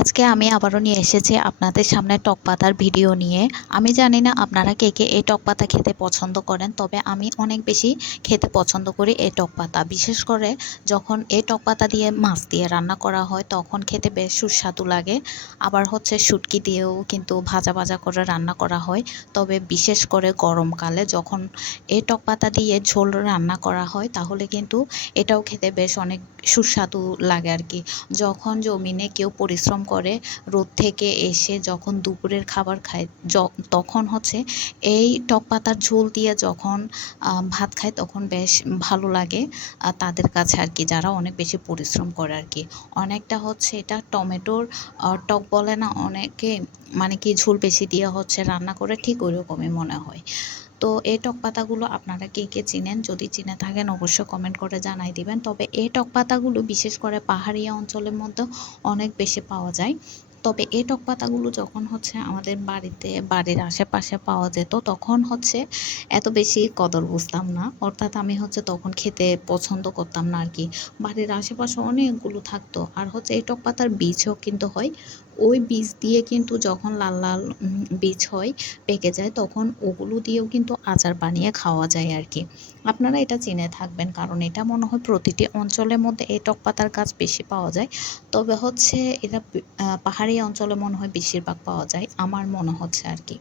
আজকে আমি আবারও নিয়ে এসেছি আপনাদের সামনে টক পাতার ভিডিও নিয়ে। আমি জানি না আপনারা কে কে এই টক পাতা খেতে পছন্দ করেন, তবে আমি অনেক বেশি খেতে পছন্দ করি এই টক পাতা। বিশেষ করে যখন এই টক পাতা দিয়ে মাছ দিয়ে রান্না করা হয় তখন খেতে বেশ সুস্বাদু লাগে। আবার শুটকি দিয়েও কিন্তু ভাজা ভাজা করে রান্না করা হয়। তবে বিশেষ করে গরমকালে যখন এই টক পাতা দিয়ে ঝোল রান্না করা হয় তাহলে কিন্তু এটাও খেতে বেশ অনেক সুস্বাদু লাগে আর কি। যখন জমিনে কেউ পরিশ্রম করে রোদ থেকে এসে যখন দুপুরের খাবার খায় তখন এই টক পাতার ঝোল দিয়ে যখন ভাত খায় তখন বেশ ভালো লাগে তাদের কাছে আর কি, যারা অনেক বেশি পরিশ্রম করে আর কি। অনেকটা এটা টমেটোর টক বলে না অনেকে, মানে কি ঝোল বেশি দিয়ে রান্না করে, ঠিক ওই রকমই মনে হয়। তো এই টক পাতাগুলো আপনারা কে কে চিনেন? যদি চিনে থাকেন অবশ্যই কমেন্ট করে জানাই দিবেন। তবে এই টক পাতাগুলো বিশেষ করে পাহাড়ি অঞ্চলের মধ্যে অনেক বেশি পাওয়া যায়। তবে এই টক পাতাগুলো যখন আমাদের বাড়ির আশেপাশে পাওয়া যেত তখন এত বেশি কদর বুঝতাম না, অর্থাৎ আমি তখন খেতে পছন্দ করতাম না আর কি। বাড়ির আশেপাশে অনেকগুলো থাকতো। আর এই টক পাতার বীজও কিন্তু হয়। ওই বীজ দিয়ে কিন্তু যখন লাল লাল বীজ হয়, পেকে যায়, তখন ওগুলো দিয়েও কিন্তু আচার বানিয়ে খাওয়া যায় আর কি। আপনারা এটা চিনে থাকবেন, কারণ এটা মনে হয় প্রতিটি অঞ্চলের মধ্যে এই টক পাতার গাছ বেশি পাওয়া যায়। তবে এটা পাহাড়ি অঞ্চলে মনে হয় বেশিরভাগ পাওয়া যায় আমার মনে হচ্ছে আর কি।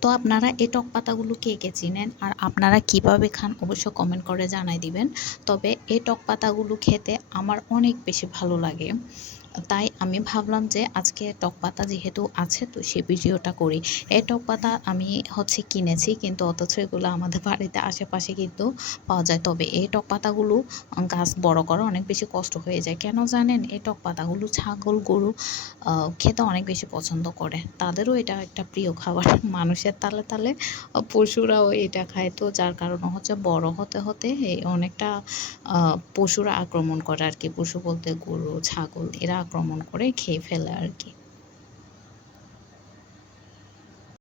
তো আপনারা এই টক পাতাগুলো কে কে চিনেন আর আপনারা কিভাবে খান অবশ্যই কমেন্ট করে জানাই দিবেন। তবে এই টক পাতাগুলো খেতে আমার অনেক বেশি ভালো লাগে, তাই আমি ভাবলাম যে আজকে টক পাতা যেহেতু আছে তো সে ভিডিওটা করি। এই টক পাতা আমি কিনেছি, কিন্তু অথচ এগুলো আমাদের বাড়িতে আশেপাশে কিন্তু পাওয়া যায়। তবে এই টক পাতাগুলো গাছ বড় করা অনেক বেশি কষ্ট হয়ে যায়। কেন জানেন? এই টক পাতাগুলো ছাগল গরু খেতে অনেক বেশি পছন্দ করে, তাদেরও এটা একটা প্রিয় খাবার। মানুষের তালে তালে পশুরাও এটা খায়, তো যার কারণে বড় হতে হতে অনেকটা পশুরা আক্রমণ করে আর কি। পশু বলতে গরু ছাগল, এরা আক্রমণ করে খেয়ে ফেলে আর কি।